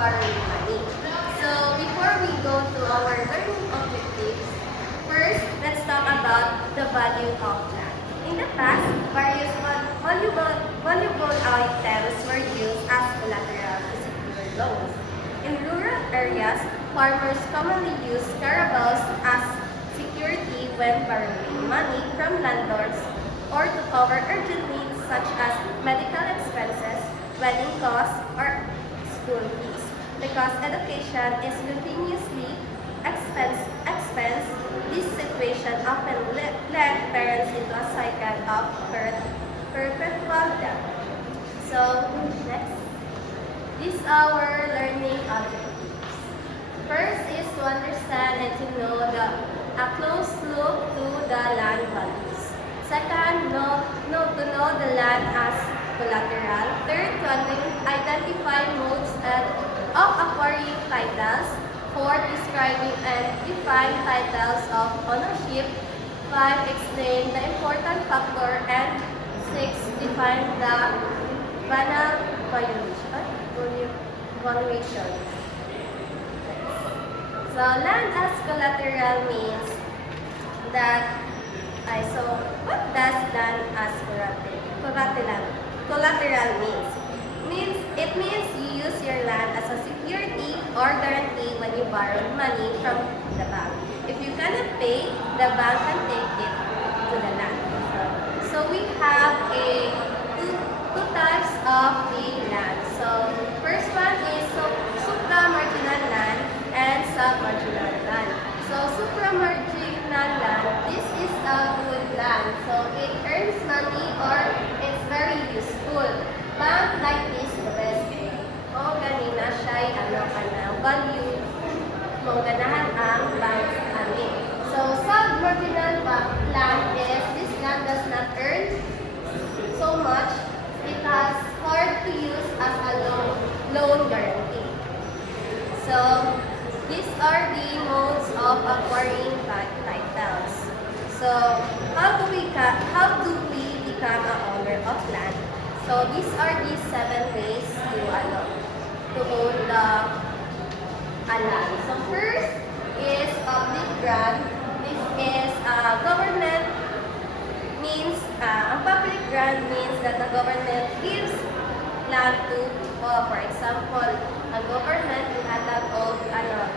borrowing money. So before we go to our learning objectives, first, let's talk about the value of land. In the past, various valuable items were used as collateral to secure loans. In rural areas, farmers commonly use caravels as security when borrowing money from landlords or to cover urgent needs such as medical expenses, wedding costs, or school fees. Because education is continuously expense, this situation often led parents into a cycle of perpetual debt. So, next. These are our learning objectives. First is to understand and to know a close look to the land values. Second, to know the land as collateral. Third, to identify modes of acquiring titles. Fourth, describing and define titles of ownership. Five, explain the important factor. And six, define the banal valuation. So, land as collateral means that, what does land as collateral means? It means you use your land as a security or guarantee when you borrow money from the bank. If you cannot pay, the bank can take it to the land. So we have two types of the land. So first one is supramarginal land and submarginal land. So supramarginal land, this is a good land. So it earns money or it's very useful. Bank like this, the best kay o ganina siya'y value mo ganahan ang bank's ani. So submarginal land is this land does not earn so much. It has hard to use as a loan guarantee. So these are the modes of acquiring titles. So how do we become an owner of land? So these are the 7 ways to own the land. So first is public grant. This is government means public grant means that the government gives land to, for example, a government ihatag og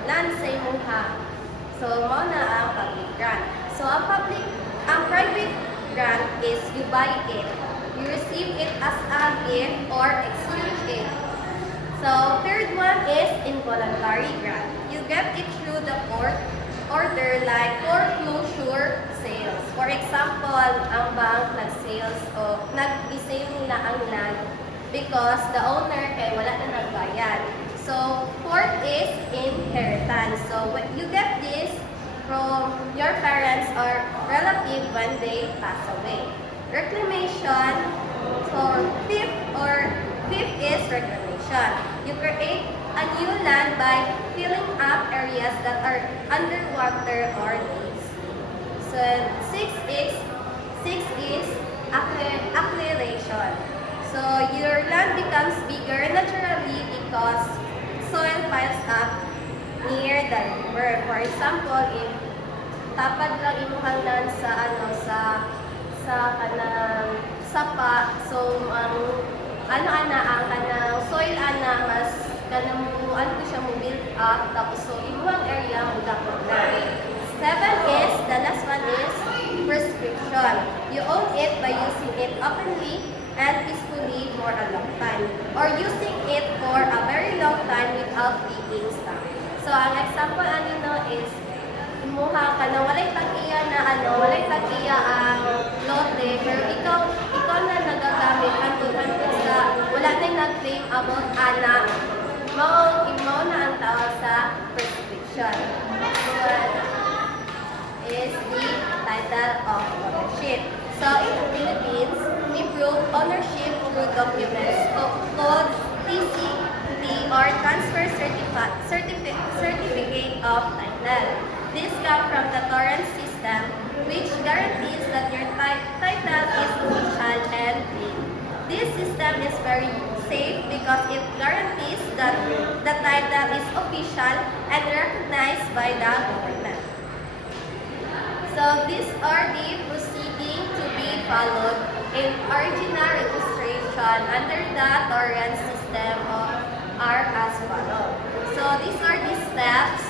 land sa imuha. So mao na ang public grant. So ang private grant is you buy it. You receive it as a gift or exchange it. So, third one is involuntary grant. You get it through the court order like foreclosure sales. For example, ang bank nag-sales o nag-sale nila ang land because the owner kay wala na nagbayad. So, fourth is inheritance. So, you get this from your parents or relative when they pass away. Reclamation. So fifth is reclamation. You create a new land by filling up areas that are underwater or deep. So sixth is acceleration. So your land becomes bigger naturally because soil piles up near the river. For example, if tapad lang imuhang land sa kanang sapa, so ang kanang soil mas kanang siya mo build up, tapos so imuhang area mo dapat na. 7 is, the last one is prescription. You own it by using it openly and peacefully for a long time, or using it for a very long time without being stuck. So ang example is imuha ka na walay tag-iya walay tag-iya ang lote, pero ikaw na nagagamit hangtod sa wala na nag-claim about mao na ang tawag sa prescription. So, is the title of ownership. So in the Philippines, we prove ownership through documents called TCT or Transfer Certificate of Title. This comes from the Torrens system, which guarantees that your title is official and clean. This system is very safe because it guarantees that the title is official and recognized by the government. So these are the proceedings to be followed in original registration under the Torrent system are as follows. So these are the steps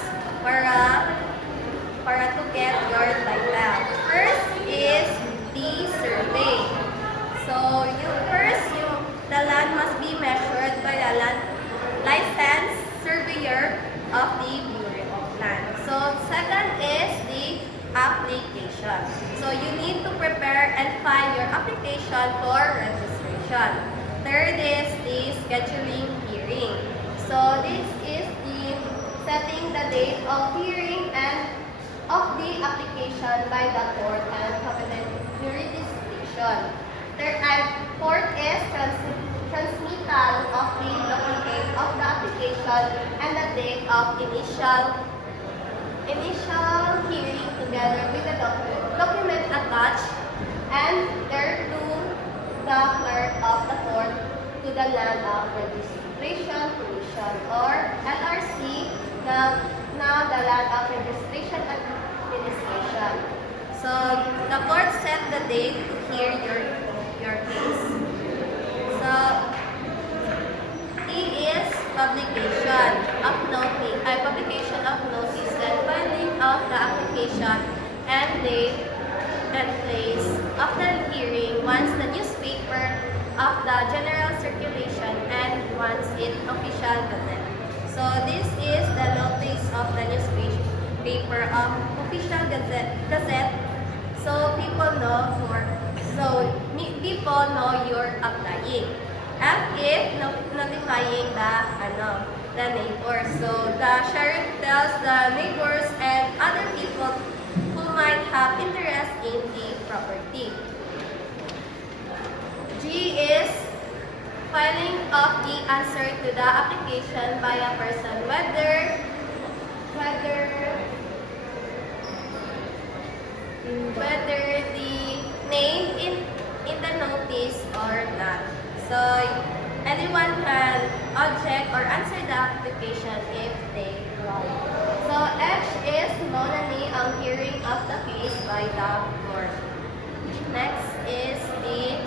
para to get your title. First is the survey. So the land must be measured by a land licensed surveyor of the Bureau of Land. So second is the application. So you need to prepare and file your application for registration. Third is the scheduling hearing. So this is the setting the date of hearing and of the application by the court and competent jurisdiction. Fourth is transmittal of the duplicate of the application and the date of initial hearing together with the document attached and thereto the clerk of the court to the Land of Registration Commission or LRC now the Land of Registration Administration. So the court set the date to hear your case. So E is publication of notice and filing of the application and date and place of the hearing once the newspaper of the general circulation and once in official gazette. So this is the notice of the newspaper of official gazette. So people know you're applying. F is notifying the neighbors. So the sheriff tells the neighbors and other people who might have interest in the property. G is filing of the answer to the application by a person, whether the name in the notice or not. So anyone can object or answer the application if they want. So H is monony ang hearing of the case by the court. Next is the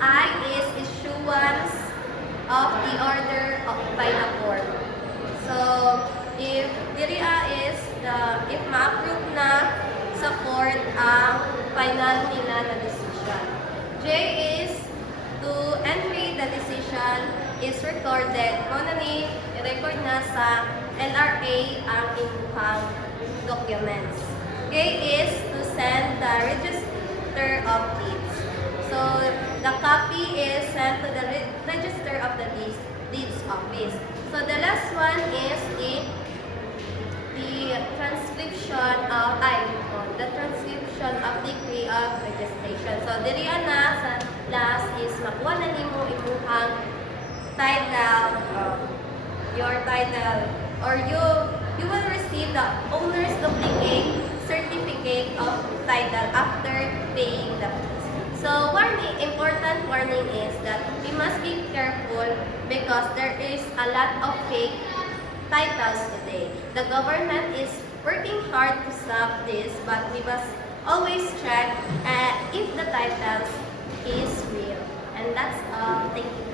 I is issuance of the order by the court. So if if ma-approve na sa court ang final nila na decision. J is to entry the decision is recorded. Monony, i-record na sa LRA ang inyong documents. K is to send the register of deeds. So the copy is sent to the register of the deeds office. So the last one is the transcription of decree of registration. So diri na sa last is makuha na nimo imuhang title, your title, or you will receive the owner's duplicate certificate of title after paying the fees. So important warning is that we must be careful because there is a lot of fake titles today. The government is working hard to stop this, but we must always check if the titles is real. And that's all. Thank you.